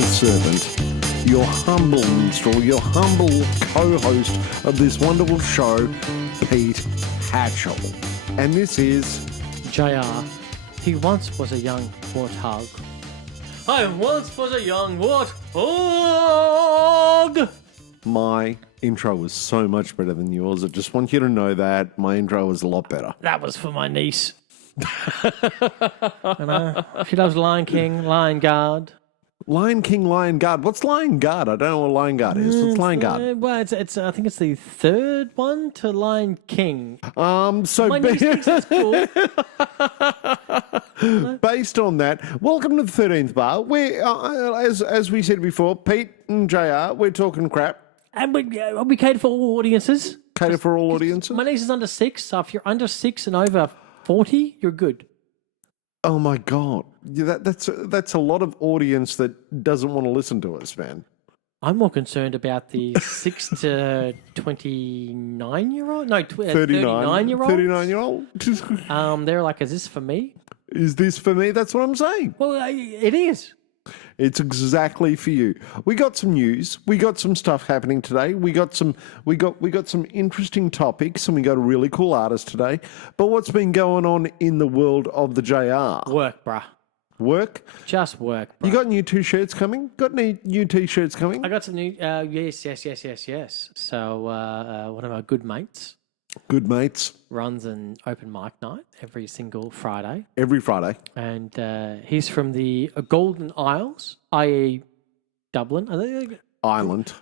humble servant, your humble minstrel, your humble co-host of this wonderful show, Pete Hatchell. And this is... JR. He once was a young warthog. I once was a young warthog! My intro was so much better than yours. I just want you to know that my intro was a lot better. That was for my niece. She loves Lion King, Lion Guard. Lion King, Lion Guard. What's Lion Guard? I don't know what Lion Guard is. What's Lion Guard? Well, it's. I think it's the third one to Lion King. So My niece thinks it's cool. Based on that, welcome to the 13th bar. We're, as we said before, Pete and JR, we're talking crap. And we cater for all audiences. Cater for all audiences. My niece is under 6, so if you're under 6 and over 40, you're good. Oh my God. Yeah, that's a lot of audience that doesn't want to listen to us, man. I'm more concerned about the 6 to 29-year-old? No, 39-year-old. 39-year-old? They're like, is this for me? Is this for me? That's what I'm saying. Well, it is. It's exactly for you. We got some news. We got some stuff happening today. We got some interesting topics, and we got a really cool artist today. But what's been going on in the world of the JR? Work, bruh. Work? Just work, bruh. You got new t-shirts coming? Got any new t-shirts coming? I got some new, yes. So one of our good mates. Good mates. Runs an open mic night every single Friday. Every Friday. And he's from the Golden Isles, i.e. Dublin. Are they Island.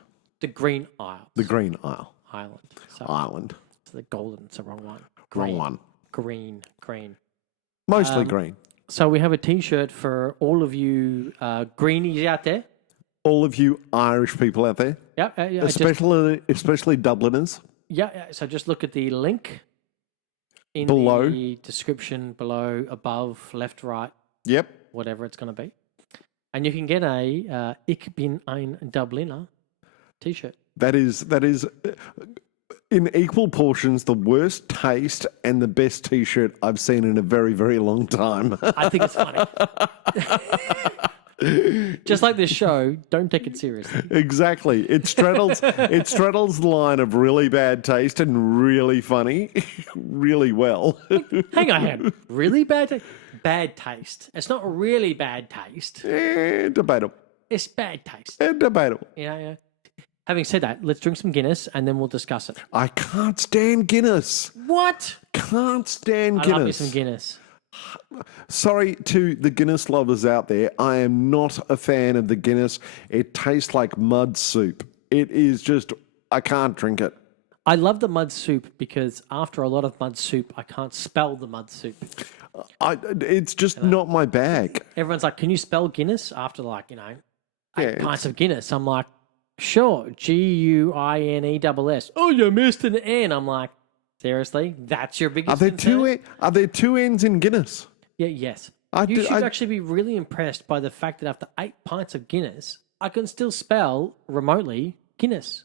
The Green Isles. The Green Isle. Island. So, Island. So the golden, it's the wrong one. Wrong one. Green. Mostly green. So we have a T-shirt for all of you greenies out there. All of you Irish people out there. Yeah. Especially Dubliners. Yeah, so just look at the link in below. The description below, above, left, right. Yep. Whatever it's going to be. And you can get a Ich bin ein Dubliner T-shirt. That is in equal portions the worst taste and the best T-shirt I've seen in a very, very long time. I think it's funny. Just like this show, don't take it seriously. Exactly. It straddles the line of really bad taste and really funny really well. Hang on. Really bad taste? Bad taste. It's not really bad taste. Debatable. It's bad taste. Debatable. Yeah. Having said that, let's drink some Guinness and then we'll discuss it. I can't stand Guinness. What? Can't stand Guinness. I love me some Guinness. Sorry to the Guinness lovers out there. I am not a fan of the Guinness. It tastes like mud soup. It is just, I can't drink it. I love the mud soup because after a lot of mud soup, I can't spell the mud soup. It's just not my bag. Everyone's like, can you spell Guinness after 8 pints of Guinness? I'm like, sure, Guiness. Oh, you missed an N. I'm like, seriously? That's your biggest concern? Are there two N's in Guinness? Yeah, yes. You should actually be really impressed by the fact that after 8 pints of Guinness, I can still spell remotely Guinness.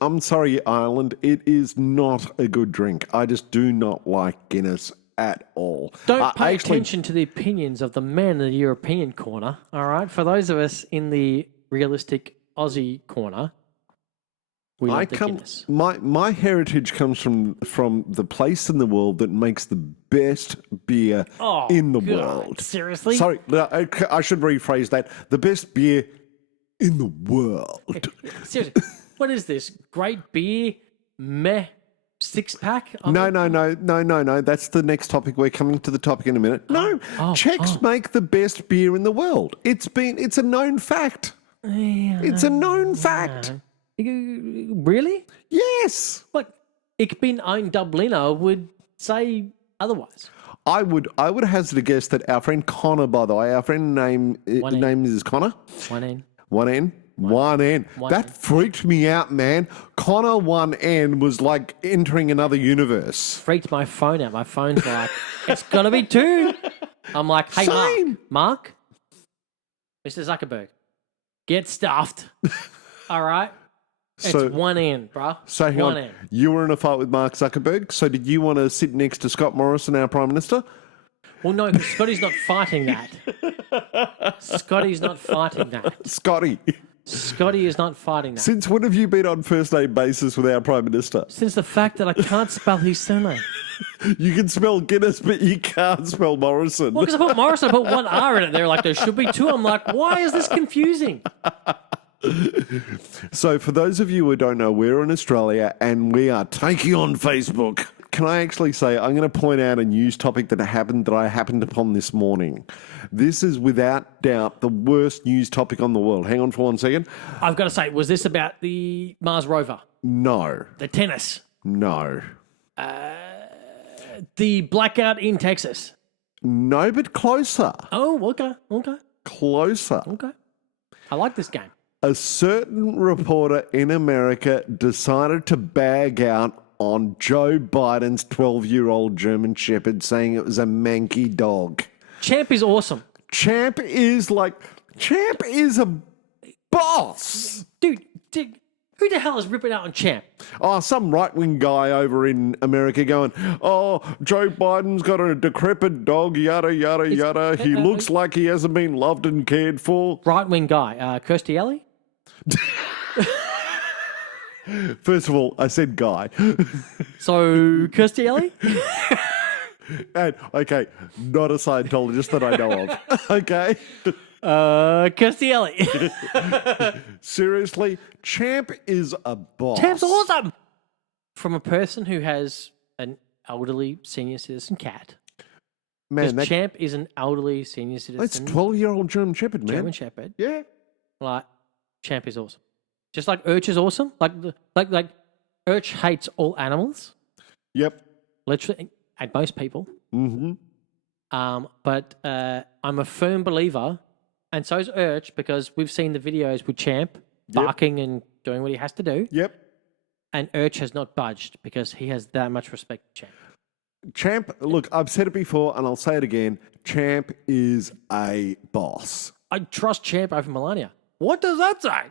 I'm sorry, Ireland. It is not a good drink. I just do not like Guinness at all. Don't pay attention to the opinions of the man in the European corner, all right? For those of us in the realistic Aussie corner, we like the Guinness. My heritage comes from the place in the world that makes the best beer in the world. Seriously? Sorry, I should rephrase that. The best beer in the world. Seriously, what is this? Great beer, meh, 6-pack? No. That's the next topic. We're coming to the topic in a minute. Czechs make the best beer in the world. It's a known fact. It's a known fact. Really? Yes. What? Ich bin ein Dubliner would say otherwise. I would hazard a guess that our friend Connor, by the way, our friend name is Connor. One N. That freaked me out, man. Connor 1N was like entering another universe. Freaked my phone out. My phone's like, it's going to be 2. I'm like, hey, Mark, Mr. Zuckerberg, get stuffed. All right? It's 1N, bro. So hang on. You were in a fight with Mark Zuckerberg. So did you want to sit next to Scott Morrison, our Prime Minister? Well, no, because Scotty's not fighting that. Scotty's not fighting that. Scotty, Scotty is not fighting that. since when have you been on first name basis with our Prime Minister? Since the fact that I can't spell his surname. You can spell Guinness, but you can't spell Morrison. Well, because I put Morrison, I put one R in it. They're like, there should be two. I'm like, why is this confusing? So for those of you who don't know, we're in Australia and we are taking on Facebook. Can I actually say, I'm going to point out a news topic that I happened upon this morning. This is without doubt the worst news topic on the world. Hang on for 1 second. I've got to say, was this about the Mars rover? No. The tennis? No. The blackout in Texas? No, but closer. Oh, okay. Closer. Okay. I like this game. A certain reporter in America decided to bag out on Joe Biden's 12-year-old German Shepherd, saying it was a manky dog. Champ is awesome. Champ is a boss. Dude, who the hell is ripping out on Champ? Oh, some right-wing guy over in America going, oh, Joe Biden's got a decrepit dog, yada, yada, yada. He looks like he hasn't been loved and cared for. Right-wing guy. Kirstie Alley? First of all, I said guy. So, Kirstie Alley? And, okay, not a Scientologist that I know of. Okay? Kirstie Alley. Seriously, Champ is a boss. Champ's awesome! From a person who has an elderly senior citizen cat. Man, Because Champ is an elderly senior that's citizen. 12-year-old German Shepherd, man. German Shepherd. Yeah. Like, Champ is awesome. Just like Urch is awesome. Like Urch hates all animals. Yep. Literally, and most people. Mm-hmm. But I'm a firm believer, and so is Urch, because we've seen the videos with Champ barking and doing what he has to do. Yep. And Urch has not budged because he has that much respect for Champ. Champ, look, I've said it before and I'll say it again. Champ is a boss. I trust Champ over Melania. What does that say?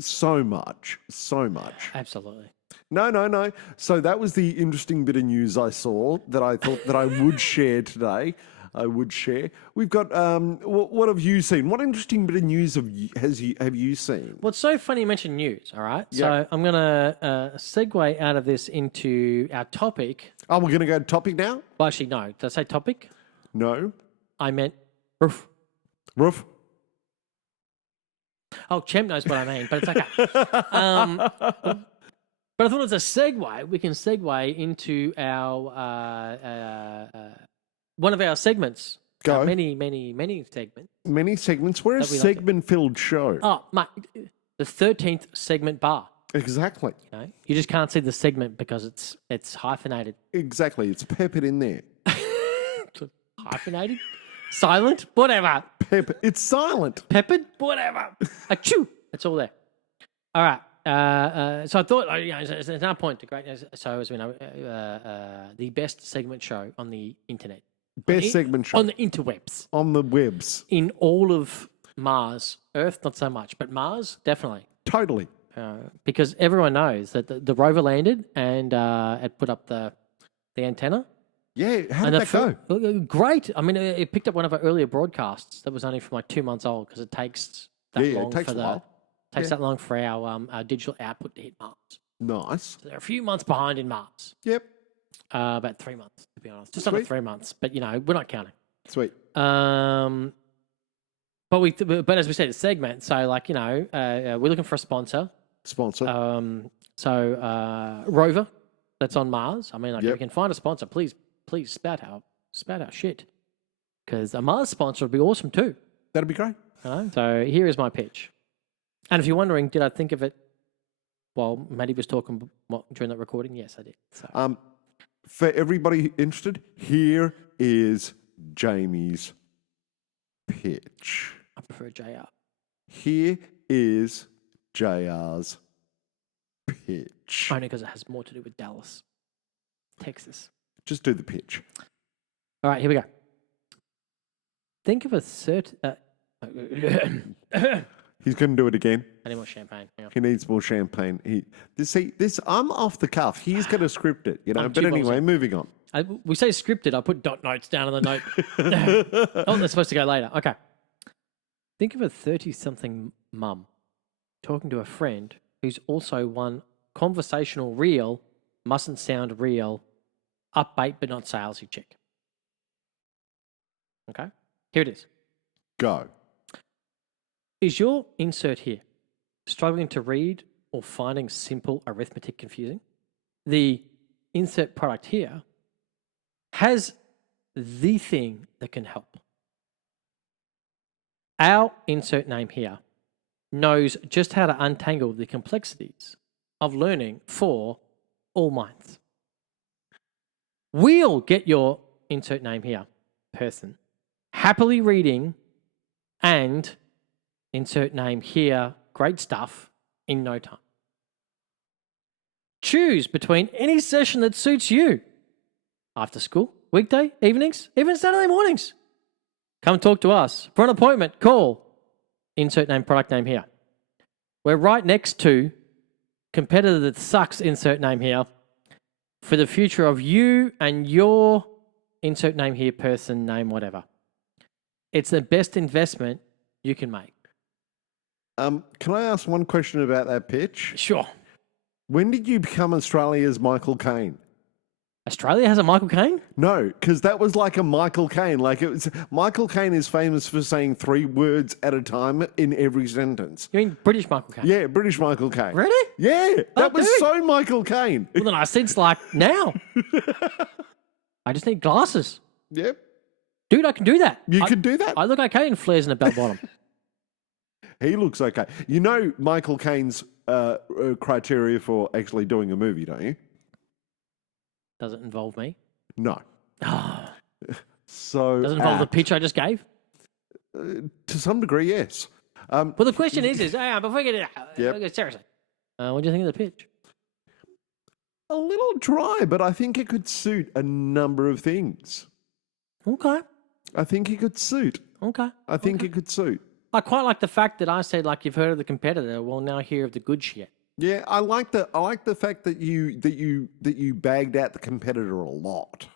So much. Absolutely. No. So that was the interesting bit of news I saw that I thought that I would share today. We've got, what have you seen? What interesting bit of news have you seen? Well, it's so funny you mentioned news, all right? Yep. So I'm going to segue out of this into our topic. Oh, we're going to go to topic now? Well, actually, no. Did I say topic? No. I meant roof. Roof? Oh, Champ knows what I mean, but it's okay. But I thought it was a segue. We can segue into our one of our segments. Go. Many segments. Many segments. We're a That we like to- segment-filled show. Oh, mate, the 13th segment bar. Exactly. You know, you just can't see the segment because it's hyphenated. Exactly. It's peppered in there. Hyphenated? Silent? Whatever. It's silent. Peppered? Whatever. Achoo! It's all there. All right. So I thought, there's another point to greatness. So as we know, the best segment show on the internet. Best segment show. On the interwebs. On the webs. In all of Mars. Earth, not so much. But Mars, definitely. Totally. Because everyone knows that the rover landed and it put up the antenna. Yeah, how did that go? Great. I mean, it picked up one of our earlier broadcasts that was only from like 2 months old because it takes that long it takes for a while. that long for our digital output to hit Mars. Nice. So they're a few months behind in Mars. Yep. About 3 months, to be honest. Just under 3 months, but we're not counting. Sweet. But as we said, it's segment. So we're looking for a sponsor. Rover that's on Mars. I mean, if we can find a sponsor, please spout out shit. Because a Mars sponsor would be awesome too. That'd be great. So here is my pitch. And if you're wondering, did I think of it while Maddie was talking during that recording? Yes, I did. So. For everybody interested, here is Jamie's pitch. I prefer JR. Here is JR's pitch. Only because it has more to do with Dallas, Texas. Just do the pitch. All right, here we go. Think of a certain... He's going to do it again. I need more champagne. Hang on. He needs more champagne. I'm off the cuff. He's going to script it, But anyway, moving on. We say scripted. I put dot notes down on the note. Oh, they're supposed to go later. Okay. Think of a 30-something mum talking to a friend who's also one conversational reel, mustn't sound real, upbeat but not salesy chick. Okay? Here it is. Go. Is your insert here struggling to read or finding simple arithmetic confusing? The insert product here has the thing that can help. Our insert name here knows just how to untangle the complexities of learning for all minds. We'll get your insert name here, person, happily reading and insert name here, great stuff, in no time. Choose between any session that suits you. After school, weekday, evenings, even Saturday mornings. Come talk to us. For an appointment, call. Insert name, product name here. We're right next to competitor that sucks, insert name here. For the future of you and your insert name here, person, name, whatever. It's the best investment you can make. Can I ask one question about that pitch? Sure. When did you become Australia's Michael Caine? Australia has a Michael Caine? No, because that was like a Michael Caine. Like it was. Michael Caine is famous for saying 3 words at a time in every sentence. You mean British Michael Caine? Yeah, British Michael Caine. Really? Yeah, that was dude. so Michael Caine. Well, then I sense like now. I just need glasses. Yep, Dude, I can do that. you could do that. I look okay in flares and a bell bottom. He looks okay. You know Michael Caine's criteria for actually doing a movie, don't you? Does it involve me? No. So Does it involve the pitch I just gave? to some degree, yes. Well, the question is before we get Yep. seriously, what do you think of the pitch? A little dry, but I think it could suit a number of things. Okay. I think it could suit. Okay. I think it could suit. I quite like the fact that I said, like, you've heard of the competitor. Well, now hear of the good shit. Yeah, I like the fact that you bagged out the competitor a lot.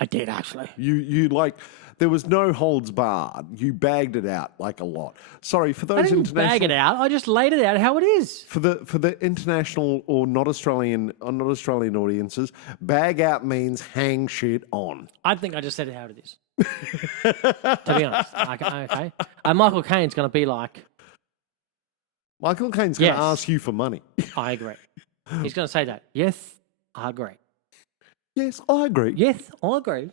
I did, actually. You like there was no holds barred. You bagged it out like a lot. Sorry for those I didn't international. bag it out. I just laid it out how it is. For the international or not Australian audiences, bag out means hang shit on. I think I just said it how it is. To be honest. Okay. And Michael Caine's going to be like, Michael Caine's going to Yes. ask you for money. I agree. He's going to say that. Yes, I agree. Yes, I agree. Yes, I agree.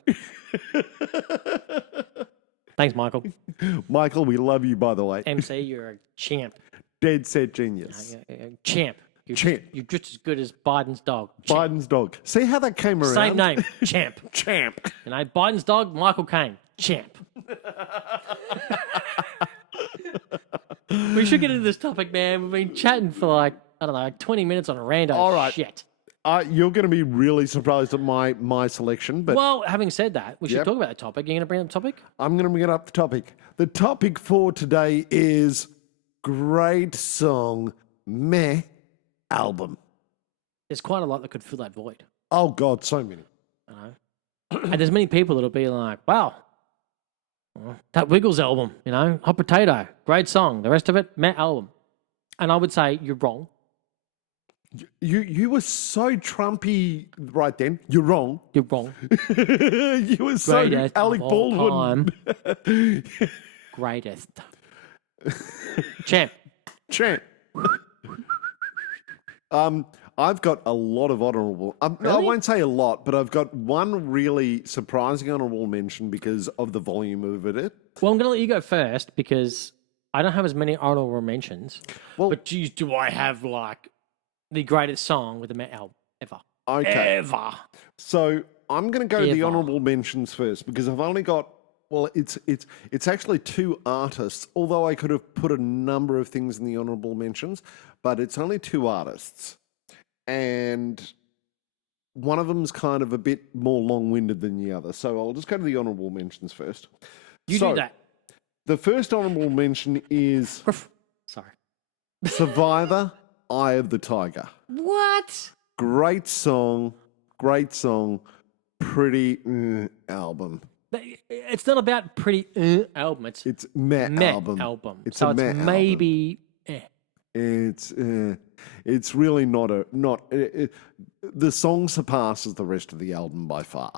Thanks, Michael. Michael, we love you, by the way. MC, you're a champ. Dead set genius. Champ. Champ. You're just as good as Biden's dog. Champ. Biden's dog. See how that came around? Same name. Champ. Champ. You know, Biden's dog, Michael Caine. Champ. We should get into this topic, man. We've been chatting for like, I don't know, 20 minutes on a random All right. shit. You're going to be really surprised at my selection, but Well, having said that, we should Yep. talk about the topic. You're going to bring up the topic? I'm going to bring up the topic. The topic for today is great song, meh album. There's quite a lot that could fill that void. Oh, God, so many. You know? And there's many people that'll be like, wow, that Wiggles album, you know, Hot Potato, great song. The rest of it, meh album. And I would say you're wrong. You were so Trumpy right then. You're wrong. You're wrong. You were so Greatest Alec of all Baldwin. Greatest. Champ. Champ. I've got a lot of honourable. I Really? won't say a lot, but I've got one really surprising honourable mention because of the volume of it. Well, I'm going to let you go first because I don't have as many honorable mentions. Well- but geez, do I have like the greatest song with the Met album ever? Okay. Ever. So I'm going to go to the Ever. honourable mentions first because I've only got. Well, it's actually 2 artists. Although I could have put a number of things in the honourable mentions, but it's only 2 artists, and one of them's kind of a bit more long-winded than the other. So I'll just go to the honourable mentions first. You So, do that. The first honourable mention is Sorry. Survivor, Eye of the Tiger. What? Great song, pretty album. It's not about pretty album. It's meh album. It's so a it's meh maybe. It's really not the song surpasses the rest of the album by far.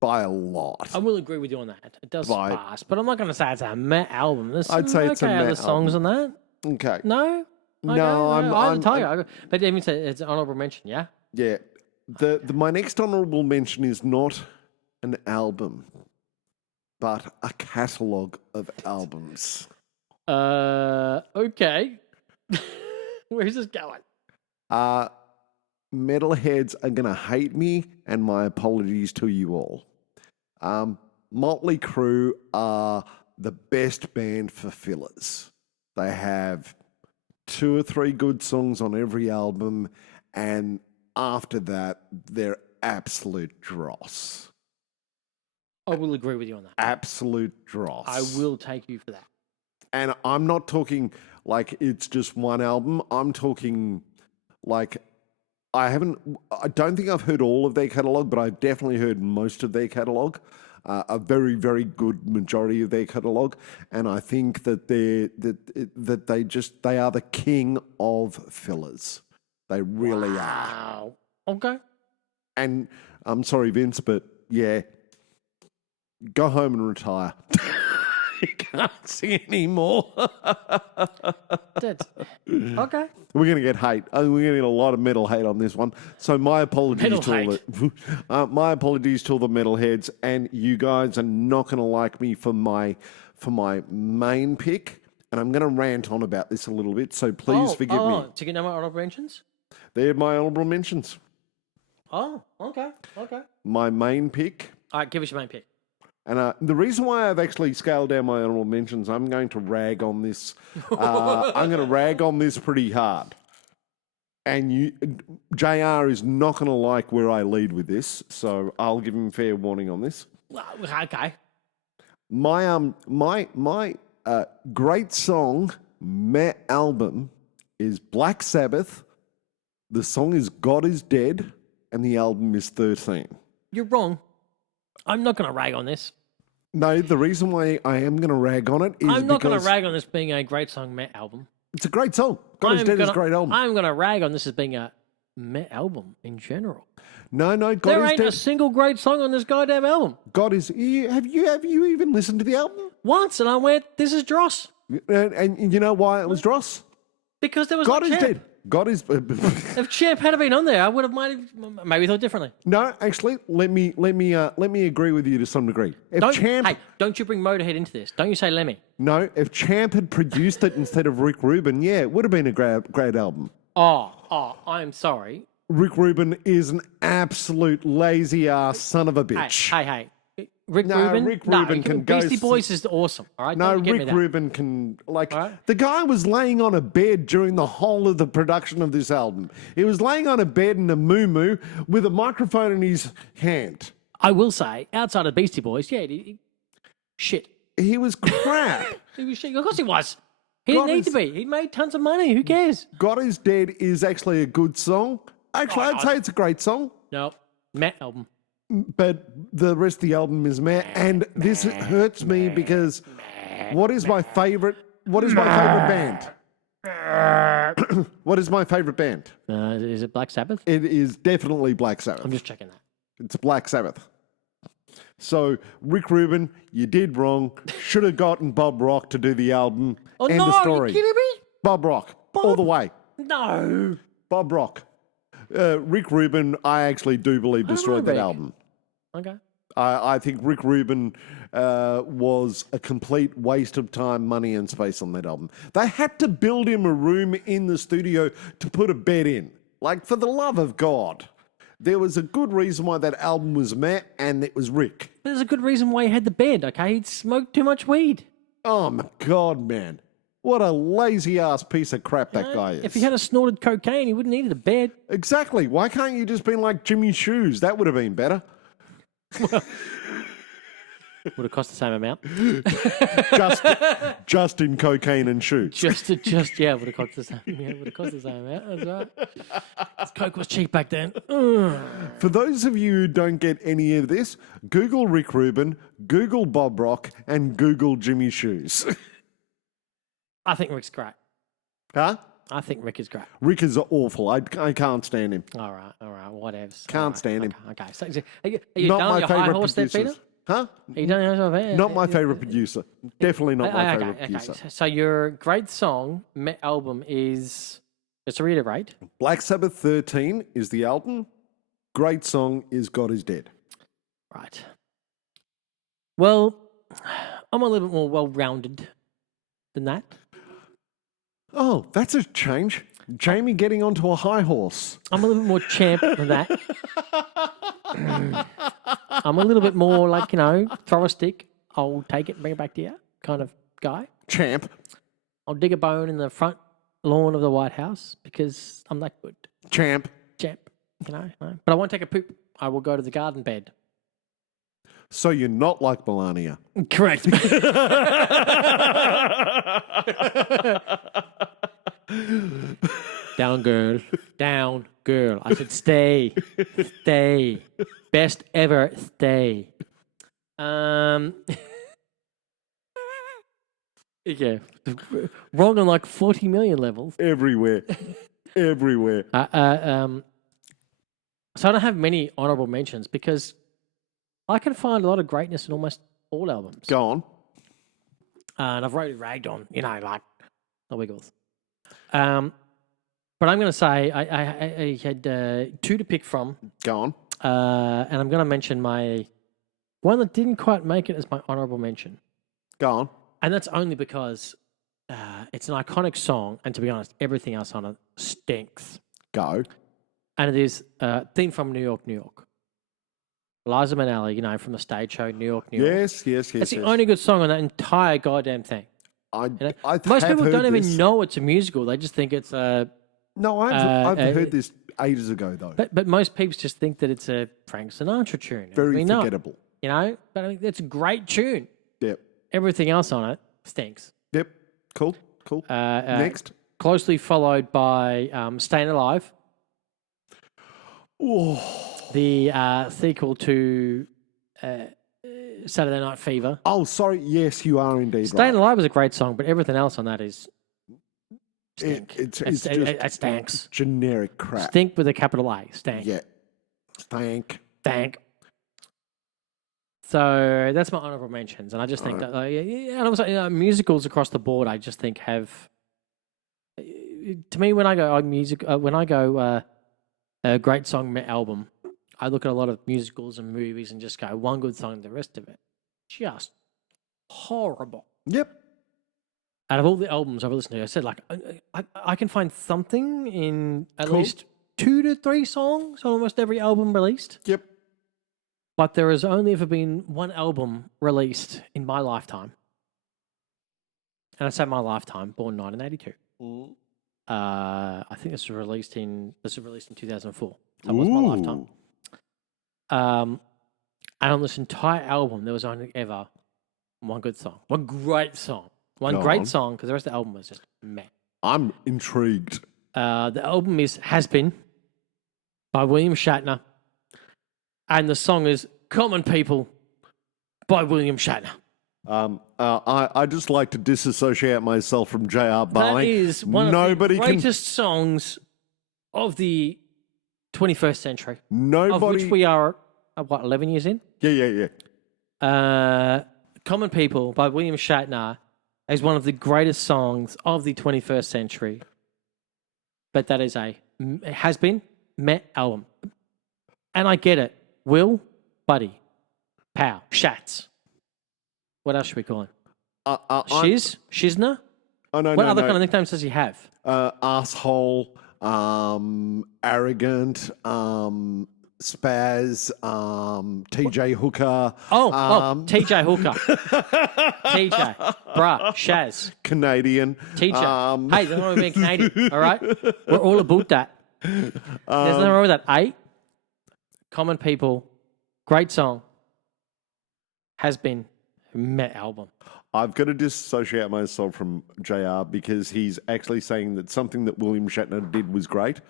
By a lot. I will agree with you on that. It does pass, but I'm not going to say it's a meh album. There's some I'd say it's a meh other songs on that. Okay. No? No, I'm telling you. But even say it's an honorable mention, yeah? Yeah. My next honorable mention is not an album, but a catalogue of albums. Okay. Where's this going? Metalheads are going to hate me, and my apologies to you all. Motley Crue are the best band for fillers. They have 2 or 3 good songs on every album, and after that, they're absolute dross. I will agree with you on that. Absolute dross. I will take you for that. And I'm not talking like it's just one album. I'm talking like I don't think I've heard all of their catalogue, but I've definitely heard most of their catalogue. A very, very good majority of their catalogue, and I think that they are the king of fillers. They really are. Okay. And I'm sorry, Vince, but yeah, go home and retire. You can't sing anymore. Okay. We're going to get hate. We're going to get a lot of metal hate on this one. So my apologies to my apologies to all the metalheads, and you guys are not going to like me for my main pick. And I'm going to rant on about this a little bit. So please forgive me. Do you know my honorable mentions? They're my honorable mentions. Oh, okay. My main pick. All right, give us your main pick. And the reason why I've actually scaled down my honorable mentions, I'm going to rag on this. I'm going to rag on this pretty hard. And JR is not going to like where I lead with this, so I'll give him fair warning on this. Okay. My great song, meh album, is Black Sabbath. The song is God is Dead, and the album is 13. You're wrong. I'm not going to rag on this. No, the reason why I am going to rag on it is I'm not going to rag on this being a great song, Met album. It's a great song. God is Dead is a great album. I'm going to rag on this as being a Met album in general. No, God is Dead. There ain't a single great song on this goddamn album. God is. Have you even listened to the album? Once, and I went, "This is dross." And you know why it was dross? Because there was God is Champ. Dead. God is. If Champ had been on there, I would have maybe thought differently. No, actually, let me agree with you to some degree. Don't you bring Motorhead into this? Don't you say Lemmy? No, if Champ had produced it instead of Rick Rubin, yeah, it would have been a great album. Oh, I'm sorry. Rick Rubin is an absolute lazy ass son of a bitch. Hey. Rick Rubin can go. Beastie Boys is awesome. All right. No, Rick Rubin can The guy was laying on a bed during the whole of the production of this album. He was laying on a bed in a muumuu with a microphone in his hand. I will say, outside of Beastie Boys, shit. He was crap. He was shit. Of course he was. He didn't need to be. He made tons of money. Who cares? God is Dead is actually a good song. Actually, I'd say it's a great song. No, Met album. But the rest of the album is meh, and this hurts me because what is my favorite band? What is my favorite band? Is it Black Sabbath? It is definitely Black Sabbath. I'm just checking that. It's Black Sabbath. So, Rick Rubin, you did wrong. Should have gotten Bob Rock to do the album. End of story. Are you kidding me? Bob Rock, all the way. No. Bob Rock. Rick Rubin, I actually do believe destroyed that album. Okay. I think Rick Rubin was a complete waste of time, money, and space on that album. They had to build him a room in the studio to put a bed in. Like, for the love of God. There was a good reason why that album was meh, and it was Rick. There's a good reason why he had the bed, okay? He'd smoked too much weed. Oh, my God, man. What a lazy-ass piece of crap that guy is. If he had snorted cocaine, he wouldn't need a bed. Exactly. Why can't you just be like Jimmy Shoes? That would have been better. would have cost the same amount. just in cocaine and shoes. Just would have cost the same. Yeah, would have cost the same amount. That's right. 'Cause Coke was cheap back then. For those of you who don't get any of this, Google Rick Rubin, Google Bob Rock, and Google Jimmy Shoes. I think Rick's great. Huh? I think Rick is great. Rick is awful. I can't stand him. All right, whatevs. Can't stand him. Okay. So, are you Not done my with your high favourite horse there, producers. Peter? Huh? Are you done with your Not my favourite producer. Definitely not my favourite producer. So your great song, Met album is, just to reiterate. Black Sabbath 13 is the album. Great song is God is Dead. Right. Well, I'm a little bit more well-rounded than that. Oh, that's a change. Jamie getting onto a high horse. I'm a little bit more champ than that. I'm a little bit more like, throw a stick, I'll take it, bring it back to you kind of guy. Champ. I'll dig a bone in the front lawn of the White House because I'm that good. Champ. But I won't take a poop. I will go to the garden bed. So you're not like Melania. Correct. Down, girl. Down, girl. I said stay. Stay. Best ever, stay. Yeah. Wrong on like 40 million levels. Everywhere. Everywhere. So I don't have many honourable mentions because I can find a lot of greatness in almost all albums. Go on. And I've already ragged on, like the Wiggles. But I'm going to say I had two to pick from. Go on. And I'm going to mention my one that didn't quite make it as my honourable mention. Go on. And that's only because it's an iconic song, and to be honest, everything else on it stinks. Go. And it is theme from New York, New York. Liza Minnelli, from the stage show New York, New York. Yes. It's the only good song on that entire goddamn thing. Most people don't even know it's a musical. They just think it's a... No, I've heard this ages ago, though. But most people just think that it's a Frank Sinatra tune. Very forgettable. But I mean, it's a great tune. Yep. Everything else on it stinks. Yep. Cool. Next. Closely followed by Staying Alive. Oh. The sequel to Saturday Night Fever. Oh, sorry. Yes, you are indeed Staying right. Alive is a great song, but everything else on that is stink. It stinks. Generic crap. Stink with a capital A. Stank. Yeah. Stank. So that's my honourable mentions, and I just think that, and also musicals across the board, I just think have, to me, when I go great song album, I look at a lot of musicals and movies and just go one good song, and the rest of it just horrible. Yep. Out of all the albums I've listened to, I said I can find something in at least 2 to 3 songs on almost every album released. Yep. But there has only ever been one album released in my lifetime. And I say my lifetime, born 1982. I think this was released in 2004. So it was my lifetime. And on this entire album, there was only ever one good song. One great song. Great song, because the rest of the album was just meh. I'm intrigued. The album has Been by William Shatner. And the song is Common People by William Shatner. I just like to disassociate myself from J.R. Barley. That is one of the greatest songs of the 21st century. Of which we are, 11 years in? Yeah. Common People by William Shatner is one of the greatest songs of the 21st century. But that is it has been Met album. And I get it. Will, Buddy, Pow, Shats. What else should we call him? Shizna? Oh, no, what other kind of nicknames does he have? Asshole, arrogant, spaz, TJ Hooker. TJ Hooker. TJ. Bruh, Shaz. Canadian. Teacher. Hey, there's nothing wrong with being Canadian, all right? We're all about that. There's nothing wrong with that. Common People, great song, has been Met album. I've got to disassociate myself from JR because he's actually saying that something that William Shatner did was great.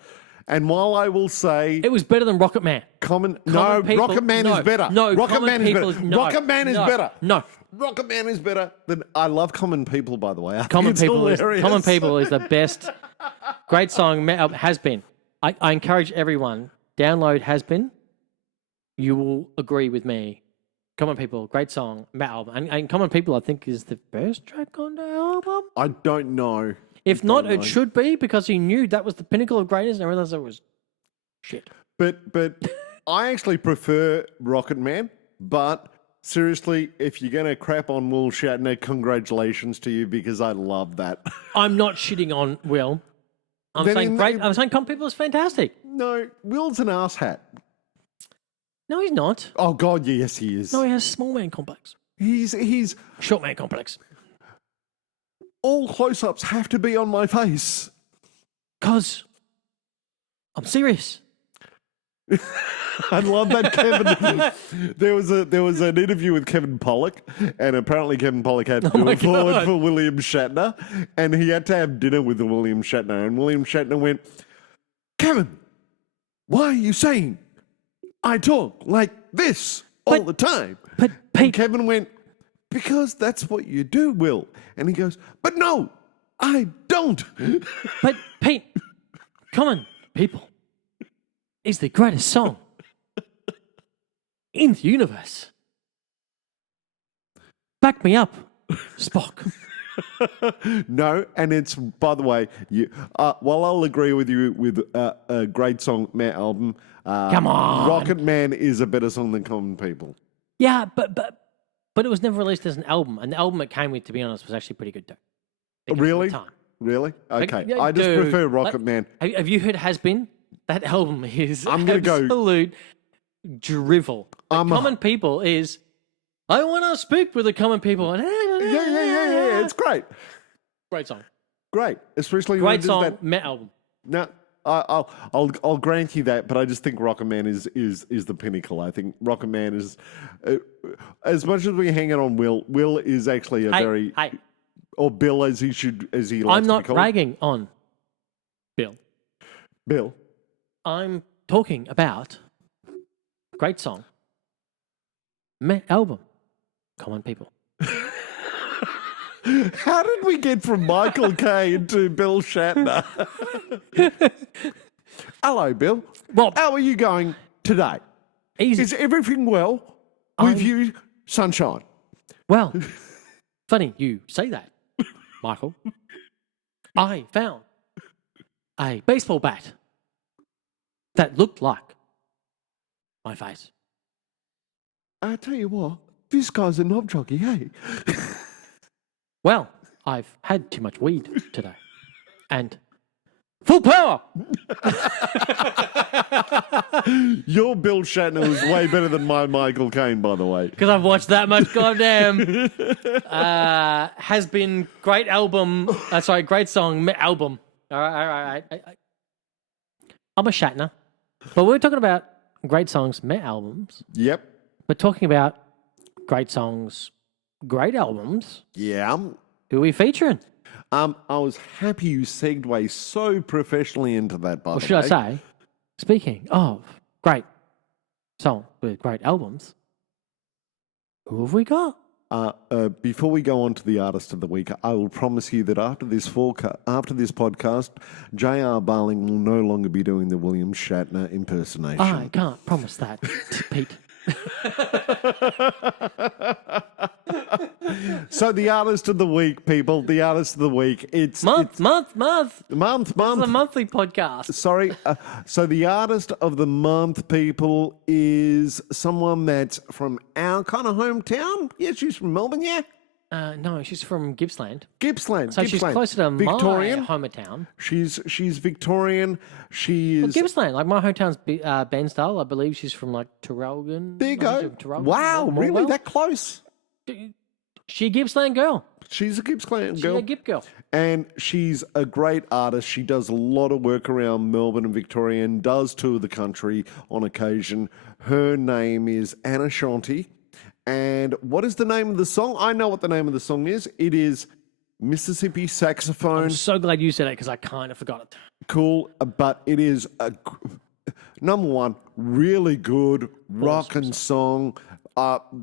And while I will say It was better than Rocket Man. Rocket Man no, is better. No, Rocket Man is better. no, Rocket Man is better. No. Rocket Man is better than I love Common People, by the way. Common People is the best. Great song. Has Been. I encourage everyone, download Has Been. You will agree with me. Common People, great song, Met album. And Common People, I think, is the first track on the album. I don't know. If not, it should be, because he knew that was the pinnacle of greatness and I realized it was shit. But I actually prefer Rocket Man. But seriously, if you're going to crap on Will Shatner, congratulations to you, because I love that. I'm not shitting on Will. I'm saying Common People is fantastic. No, Will's an asshat. No, he's not. Oh, God, yes, he is. No, he has small man complex. He's Short man complex. All close-ups have to be on my face. 'Cause I'm serious. I love that, Kevin. There was an interview with Kevin Pollak, and apparently Kevin Pollak had to do a forward for William Shatner, and he had to have dinner with William Shatner, and William Shatner went, "Kevin, why are you saying I talk like this all the time?" But Pete, and Kevin went, "Because that's what you do, Will." And he goes, "But no, I don't." But Pete, Common People is the greatest song in the universe. Back me up, Spock. No, and it's, by the way, while I'll agree with you with a great song, Matt album, Come on. Rocket Man is a better song than Common People. Yeah, but it was never released as an album, and the album it came with, to be honest, was actually pretty good too. Really? Time. Really? Okay. Yeah, I just dude, prefer Rocket Man. Have you heard Has Been? That album is I'm gonna go- absolute drivel. Common People is, I want to speak with the common people. Yeah. It's great. Great song. Great. Especially when it Great does song, that. Met album. No, I'll grant you that, but I just think Rocket Man is the pinnacle. I think Rocket Man is, as much as we hang it on Will is actually or Bill as he likes I'm to be not called. ragging on Bill. I'm talking about great song, Met album, Common People. How did we get from Michael Caine to Bill Shatner? Hello, Bill. Rob. How are you going today? Easy. Is everything well with you, sunshine? Well, funny you say that, Michael. I found a baseball bat that looked like my face. I tell you what, this guy's a knob jockey, hey? Well, I've had too much weed today. And full power! Your Bill Shatner was way better than my Michael Caine, by the way. Because I've watched that much goddamn. Has Been great album. Great song, album. All right. I'm a Shatner. But we're talking about great songs, Met albums. Yep. We're talking about great songs, great albums. Yeah. Who are we featuring? I was happy you segued so professionally into that, by the way. Should I say, speaking of great song with great albums, who have we got? Before we go on to the artist of the week, I will promise you that after this podcast, J.R. Barling will no longer be doing the William Shatner impersonation. I can't promise that, Pete. So the artist of the week, people, the artist of the week. It's month. This is a monthly podcast. Sorry. So the artist of the month, people, is someone that's from our kind of hometown. Yeah, she's from Melbourne, yeah? No, she's from Gippsland. Gippsland. So she's closer to Victorian. my hometown. She's Victorian. She is... Well, Gippsland. Like my hometown's Bairnsdale. I believe she's from like Traralgon. There you go. Traralgon, Wow, really? Morwell. That close? She a Gippsland girl. She's a Gippsland She's girl. a Gip girl. And she's a great artist. She does a lot of work around Melbourne and Victoria and does tour the country on occasion. Her name is Anna Shanti. And what is the name of the song? I know what the name of the song is. It is Mississippi Saxophone. I'm so glad you said it because I kind of forgot it. Cool, but it is number one, really good rockin' song.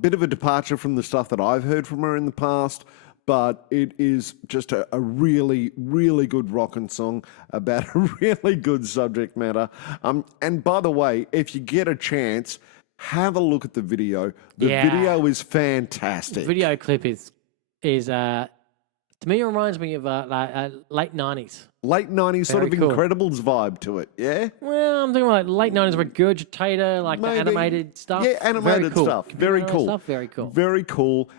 Bit of a departure from the stuff that I've heard from her in the past, but it is just a really, really good rockin' song about a really good subject matter. And by the way, if you get a chance, have a look at the video. The video is fantastic. The video clip is to me, it reminds me of late 90s. Late 90s sort of cool. Incredibles vibe to it, yeah? Well, I'm thinking like late 90s Regurgitator, like Maybe. the animated stuff. Yeah, animated stuff. Very cool. Stuff, very cool. Very cool.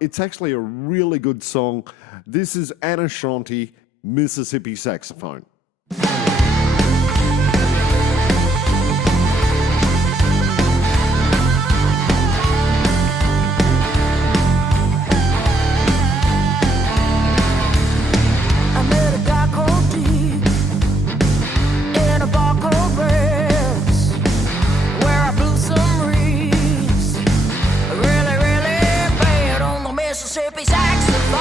It's actually a really good song. This is Anna Shanti, Mississippi Saxophone. Mississippi saxophone,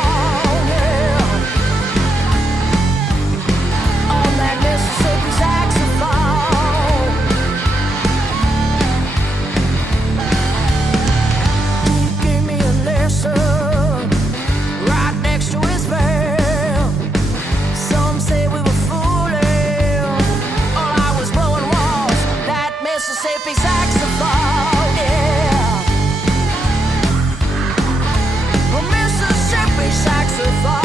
on that Mississippi saxophone. He gave me a lesson right next to his veil. Some say we were fooling, all I was blowing was that Mississippi saxophone, yeah. Saxophone.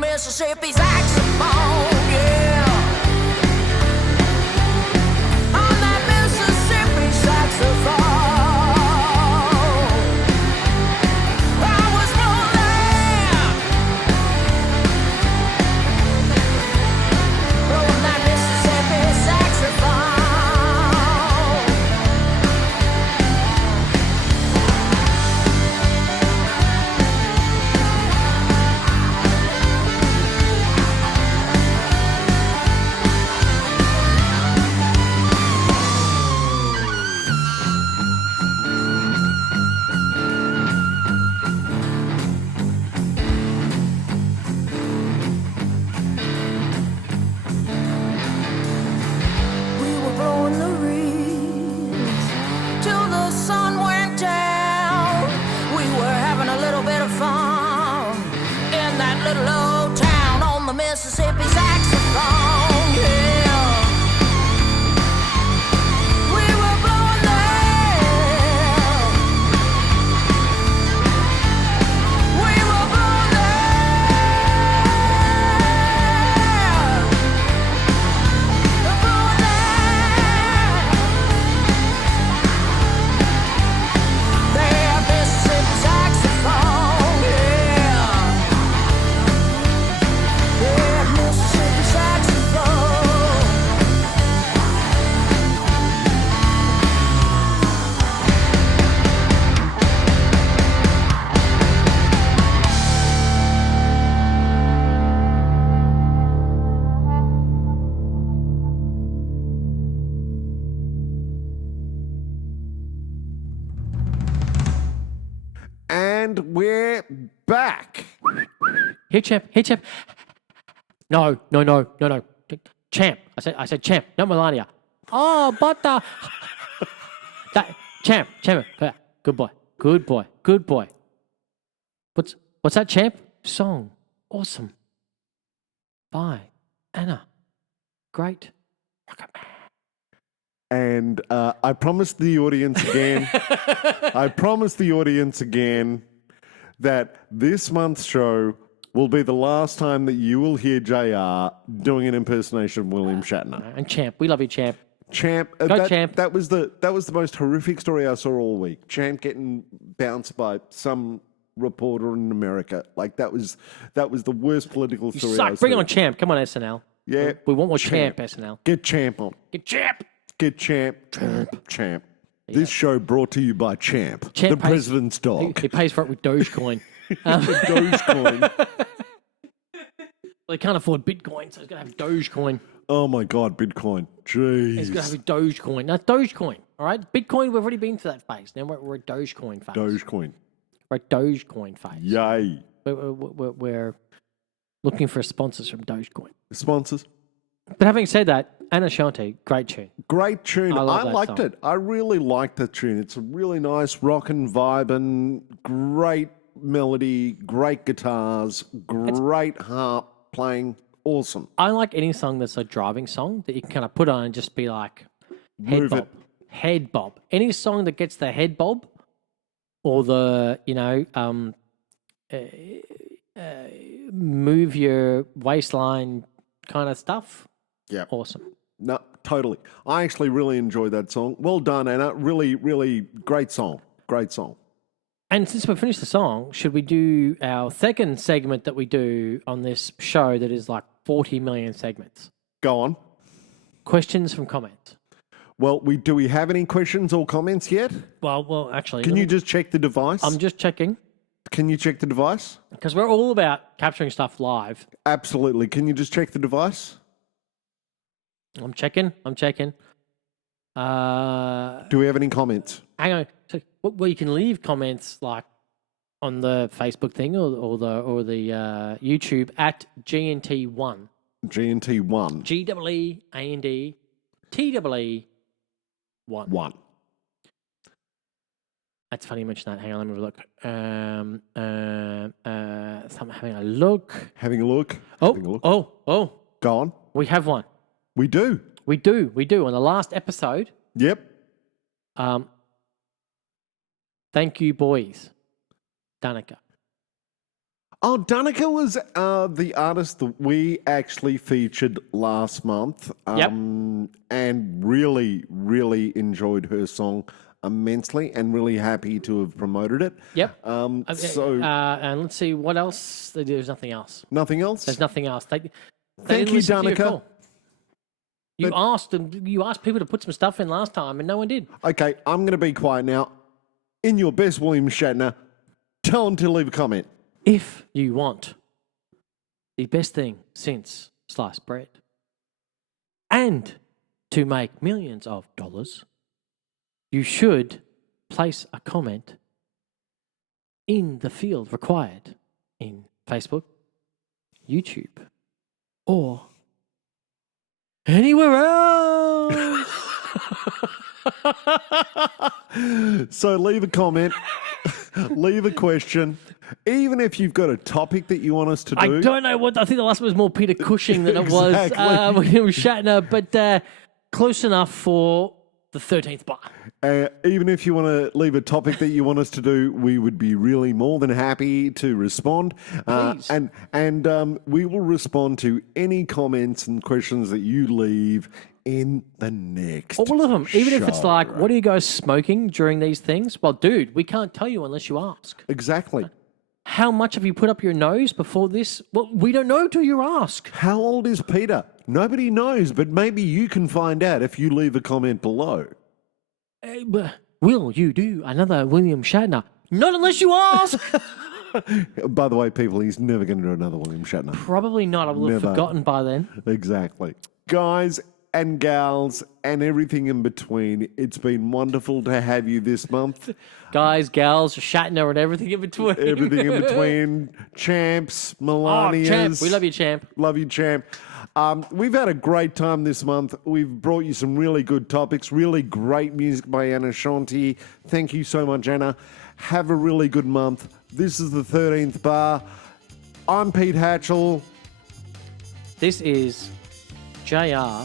Mississippi saxophone, yeah. On that Mississippi saxophone, I was rolling, blowing that Mississippi saxophone. Little old town on the Mississippi saxophone, yeah. We were blowing there. We were blowing there. We're blowing there. There, Mississippi saxophone, yeah. Mississippi saxophone. And we're back. Hey, champ. Hey, champ. No. Champ. I said champ, not Melania. Oh, but that champ. Good boy. What's that, champ? Song. Awesome. By Anna. Great. And I promised the audience again, that this month's show will be the last time that you will hear JR doing an impersonation of William Shatner. And Champ, we love you, Champ. Champ, Champ. That was the most horrific story I saw all week. Champ getting bounced by some reporter in America. Like that was the worst political story. Suck. Bring on Champ. Come on, SNL. Yeah, we want more Champ SNL. Get Champ on. Get Champ. Get Champ. Champ. This show brought to you by Champ the president's dog. He pays for it with Dogecoin. Dogecoin. Well, he can't afford Bitcoin, so he's going to have Dogecoin. Oh my God, Bitcoin. Jeez. He's going to have Dogecoin. Now, Dogecoin, all right? Bitcoin, we've already been to that phase. Now we're at Dogecoin phase. Dogecoin. We're at Dogecoin phase. Yay. We're looking for sponsors from Dogecoin. Sponsors. But having said that, Anna Shanti, great tune. Great tune. I liked song. it. I really liked the tune. It's a really nice rockin' vibin', great melody, great guitars, great harp playing. Awesome. I like any song that's a driving song that you can kind of put on and just be like, Move it. Head bob. Any song that gets the head bob or the, move your waistline kind of stuff. Yeah. Awesome. No, totally. I actually really enjoyed that song. Well done, Anna. Really, really great song. Great song. And since we finished the song, should we do our second segment that we do on this show that is like 40 million segments? Go on. Questions from comments. Well, do we have any questions or comments yet? Well, actually. Can you just check the device? I'm just checking. Can you check the device? Because we're all about capturing stuff live. Absolutely. Can you just check the device? I'm checking. Do we have any comments? Hang on. So, well, you can leave comments like on the Facebook thing or the YouTube at GNT1. GNT1. GEEAND TEE1. 1. That's funny you mention that. Hang on, let me have a look. So I'm having a look. Having a look. Oh. Go on. We have one. We do. We do. On the last episode. Yep. Thank you, boys. Danica. Oh, Danica was the artist that we actually featured last month. And really, really enjoyed her song immensely and really happy to have promoted it. Yep. And let's see what else. There's nothing else. Nothing else? There's nothing else. Thank you, Danica. You asked people to put some stuff in last time and no one did. Okay, I'm going to be quiet now. In your best William Shatner, tell them to leave a comment. If you want the best thing since sliced bread and to make millions of dollars, you should place a comment in the field required in Facebook, YouTube, or anywhere else. So leave a comment, leave a question, even if you've got a topic that you want us to do. I don't know what, I think the last one was more Peter Cushing than it was William Shatner, but close enough for the 13th bar. Even if you want to leave a topic that you want us to do, we would be really more than happy to respond. Please. And we will respond to any comments and questions that you leave in the next all of them. Even if it's show. like, what are you guys smoking during these things? Well, dude, we can't tell you unless you ask. Exactly. How much have you put up your nose before this? Well, we don't know till you ask. How old is Peter? Nobody knows, but maybe you can find out if you leave a comment below. Will you do another William Shatner? Not unless you ask. By the way, people, he's never going to do another William Shatner. Probably not. I will have forgotten by then. Exactly. Guys and gals and everything in between, it's been wonderful to have you this month. Guys, gals, Shatner and everything in between. Everything in between. Champs, Melanias. Champ. We love you, Champ. Love you, Champ. We've had a great time this month. We've brought you some really good topics, really great music by Anna Shanti. Thank you so much, Anna. Have a really good month. This is the 13th bar. I'm Pete Hatchell. This is JR.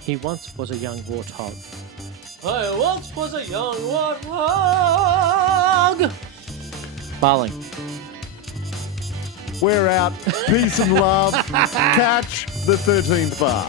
He once was a young warthog. I once was a young warthog. Barling. We're out. Peace and love. Catch the 13th bar.